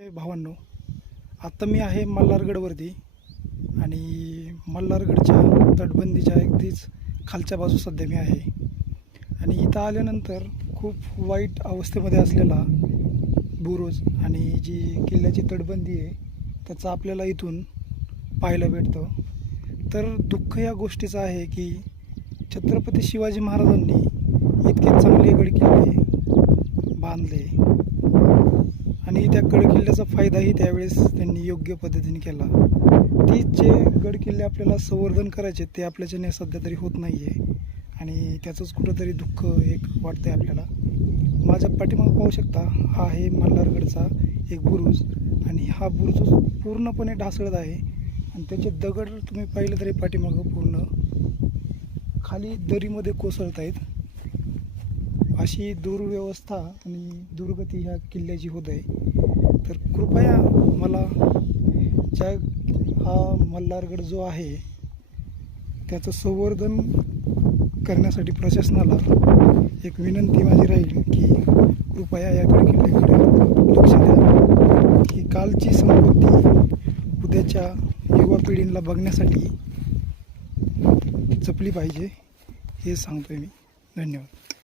भावांनो, आत्ता मी आहे मल्हारगडवरती आणि मल्हारगडच्या तटबंदीच्या अगदीच खालच्या बाजू सध्या मी आहे आणि इथं आल्यानंतर खूप वाईट अवस्थेमध्ये असलेला बुरुज आणि जी किल्ल्याची तटबंदी आहे त्याचं आपल्याला इथून पाहायला भेटतं. तर दुःख या गोष्टीचं आहे की छत्रपती शिवाजी महाराजांनी इतके चांगले गडकिल्ले बांधले आणि त्या गडकिल्ल्याचा फायदाही त्यावेळेस त्यांनी योग्य पद्धतीने केला. तीच जे गडकिल्ले आपल्याला संवर्धन करायचे ते आपल्याच्याने सध्या तरी होत नाही आहे आणि त्याचंच कुठंतरी दुःख एक वाटतं आहे आपल्याला. माझ्या पाठीमागं पाहू शकता, हा आहे मल्हारगडचा एक बुरुज आणि हा बुरुज पूर्णपणे ढासळत आहे आणि त्याचे दगड तुम्ही पाहिलं तरी पाठीमागं पूर्ण खाली दरीमध्ये कोसळत आहेत. अशी दुर्व्यवस्था आणि दुर्गती ह्या किल्ल्याची होत आहे. तर कृपया मला हा मल्हारगड जो आहे त्याचं संवर्धन करण्यासाठी प्रशासनाला एक विनंती माझी राहील की कृपया या गडकिल्ल्याकडे लक्ष द्या. ही कालची संपत्ती उद्याच्या युवा पिढीला बघण्यासाठी जपली पाहिजे हे सांगतोय मी. धन्यवाद.